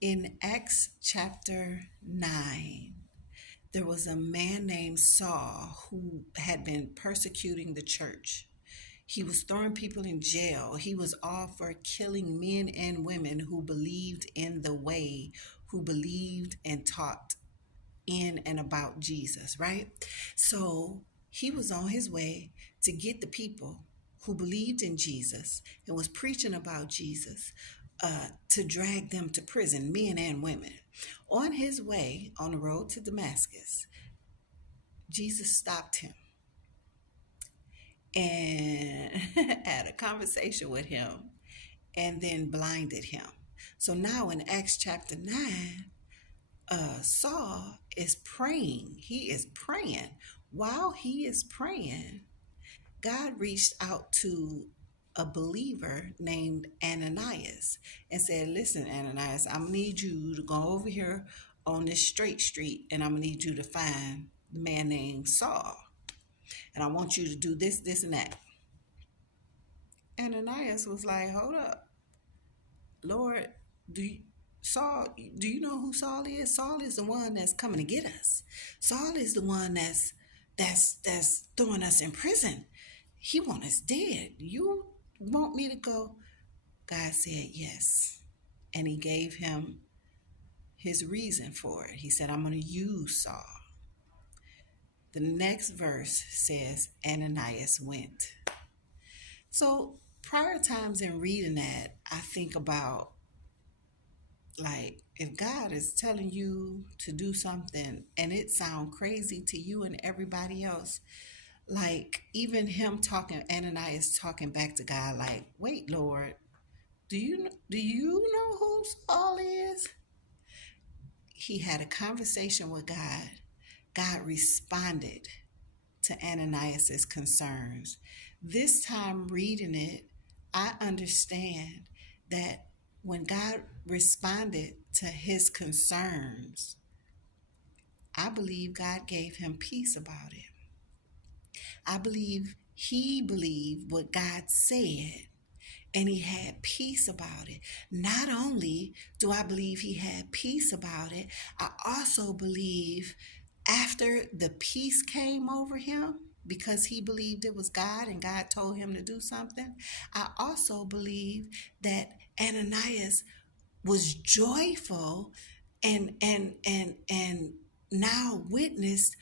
In Acts chapter 9, there was a man named Saul who had been persecuting the church. He was throwing people in jail. He was all for killing men and women who believed in the way, who believed and taught in and about Jesus, right? So he was on his way to get the people who believed in Jesus and was preaching about Jesus to drag them to prison, men and women. On his way on the road to Damascus, Jesus stopped him and had a conversation with him and then blinded him. So now in Acts chapter 9, Saul is praying. He is praying. While he is praying, God reached out to a believer named Ananias and said, listen, Ananias, I'm going to need you to go over here on this straight street and I'm going to need you to find the man named Saul. And I want you to do this, this, and that. Ananias was like, hold up. Lord, Saul, do you know who Saul is? Saul is the one that's coming to get us. Saul is the one that's throwing us in prison. He wants us dead. You want me to go? God said yes. And he gave him his reason for it. He said, I'm going to use Saul. The next verse says, Ananias went. So prior times in reading that, I think about, like, if God is telling you to do something and it sounds crazy to you and everybody else, like even him talking, Ananias talking back to God, like, wait, Lord, do you know who Saul is? He had a conversation with God. God responded to Ananias's concerns. This time reading it, I understand that when God responded to his concerns, I believe God gave him peace about it. I believe he believed what God said and he had peace about it. Not only do I believe he had peace about it, I also believe after the peace came over him, because he believed it was God and God told him to do something, I also believe that Ananias was joyful and now witnessed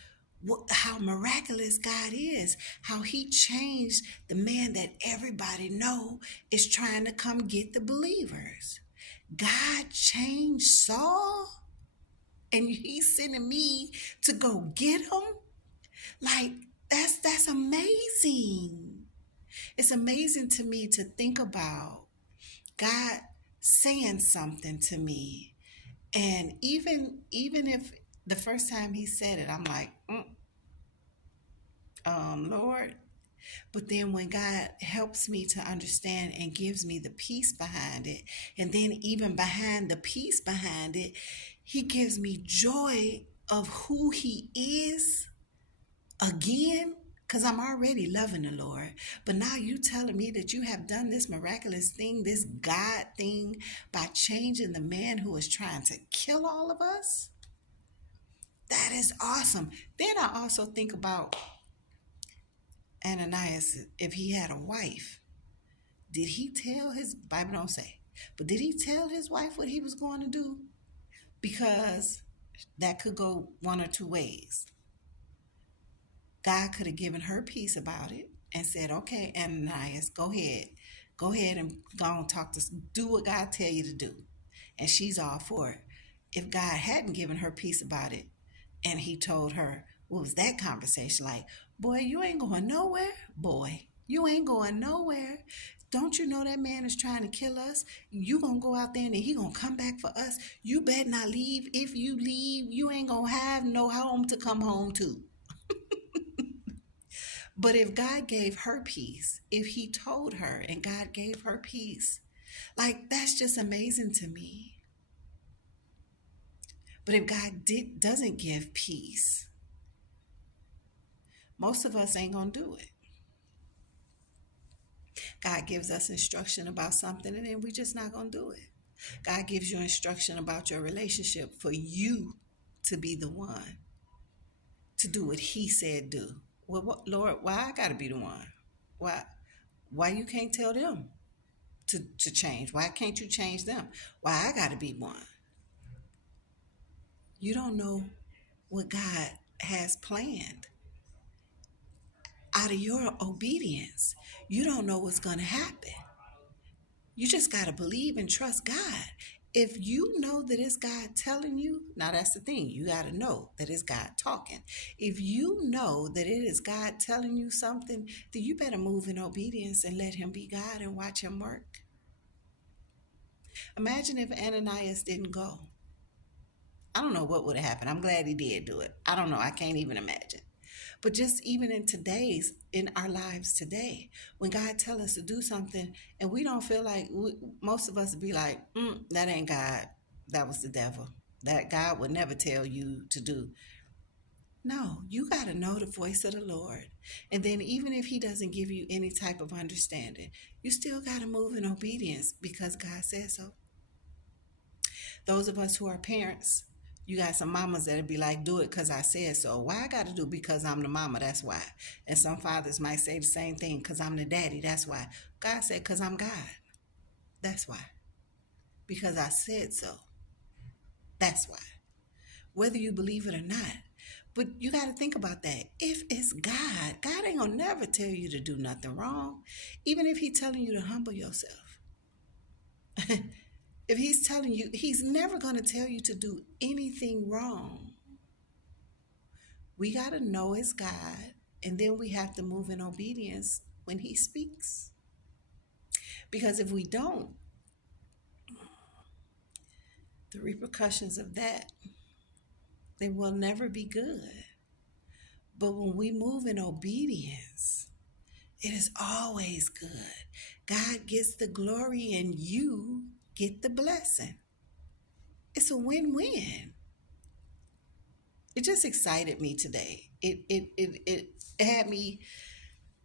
how miraculous God is, how he changed the man that everybody know is trying to come get the believers. God changed Saul and he's sending me to go get him. Like, that's amazing. It's amazing to me to think about God saying something to me. And even if the first time he said it, I'm like, Lord. But then when God helps me to understand and gives me the peace behind it, and then even behind the peace behind it, he gives me joy of who he is again, because I'm already loving the Lord. But now you telling me that you have done this miraculous thing, this God thing, by changing the man who is trying to kill all of us? That is awesome. Then I also think about Ananias, if he had a wife, did he tell his, Bible don't say, but did he tell his wife what he was going to do? Because that could go one or two ways. God could have given her peace about it and said, okay, Ananias, go ahead. Go ahead and go and talk to, do what God tell you to do. And she's all for it. If God hadn't given her peace about it and he told her, what was that conversation like? Boy, you ain't going nowhere. Boy, you ain't going nowhere. Don't you know that man is trying to kill us? You gonna go out there and he gonna come back for us. You better not leave. If you leave, you ain't gonna have no home to come home to. But if God gave her peace, if he told her and God gave her peace, like, that's just amazing to me. But if God doesn't give peace, most of us ain't gonna do it. God gives us instruction about something and then we just not gonna do it. God gives you instruction about your relationship for you to be the one to do what he said do. Well, Lord, why I got to be the one? Why you can't tell them to change? Why can't you change them? Why I got to be one? You don't know what God has planned out of your obedience. You don't know what's going to happen. You just got to believe and trust God. If you know that it's God telling you, now that's the thing, you got to know that it's God talking. If you know that it is God telling you something, then you better move in obedience and let him be God and watch him work. Imagine if Ananias didn't go. I don't know what would have happened. I'm glad he did do it. I don't know. I can't even imagine. But just even in our lives today, when God tell us to do something and we don't feel like, most of us be like, that ain't God. That was the devil. That God would never tell you to do. No, you got to know the voice of the Lord. And then even if he doesn't give you any type of understanding, you still got to move in obedience because God says so. Those of us who are parents, you got some mamas that'll be like, do it because I said so. Why I got to do it? Because I'm the mama, that's why. And some fathers might say the same thing, because I'm the daddy, that's why. God said, because I'm God. That's why. Because I said so. That's why. Whether you believe it or not. But you got to think about that. If it's God, God ain't going to never tell you to do nothing wrong. Even if he's telling you to humble yourself. If he's telling you, he's never going to tell you to do anything wrong. We got to know it's God, and then we have to move in obedience when he speaks. Because if we don't, the repercussions of that, they will never be good. But when we move in obedience, it is always good. God gets the glory and you get the blessing. It's a win-win. It just excited me today. It had me,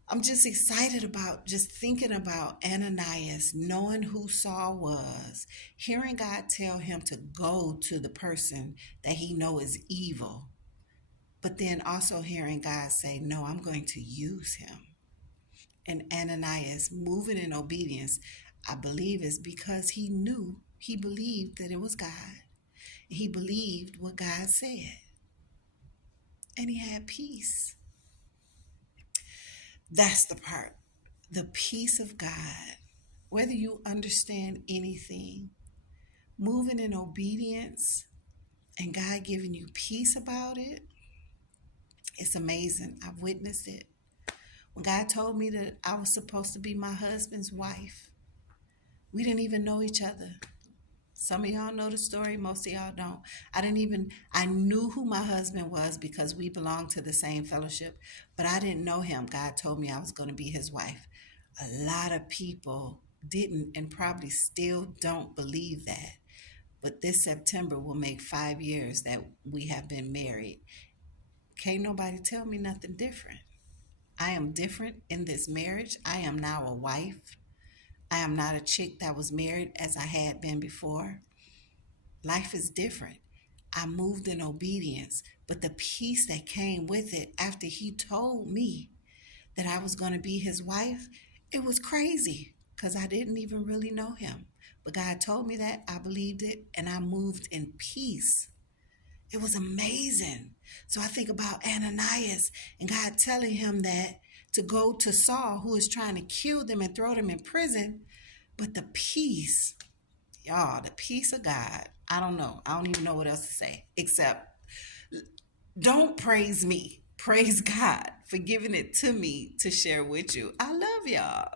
I'm just excited about just thinking about Ananias, knowing who Saul was, hearing God tell him to go to the person that he know is evil, but then also hearing God say, no, I'm going to use him. And Ananias moving in obedience, I believe, is because he believed that it was God. He believed what God said. And he had peace. That's the part. The peace of God. Whether you understand anything, moving in obedience and God giving you peace about it, it's amazing. I've witnessed it. When God told me that I was supposed to be my husband's wife, we didn't even know each other. Some of y'all know the story, most of y'all don't. I knew who my husband was because we belonged to the same fellowship, but I didn't know him. God told me I was going to be his wife. A lot of people didn't and probably still don't believe that. But this September will make 5 years that we have been married. Can't nobody tell me nothing different. I am different in this marriage. I am now a wife. I am not a chick that was married as I had been before. Life is different. I moved in obedience, but the peace that came with it after he told me that I was going to be his wife, it was crazy because I didn't even really know him. But God told me that, I believed it, and I moved in peace. It was amazing. So I think about Ananias and God telling him that to go to Saul, who is trying to kill them and throw them in prison. But the peace, y'all, the peace of God, I don't know. I don't even know what else to say, except don't praise me. Praise God for giving it to me to share with you. I love y'all.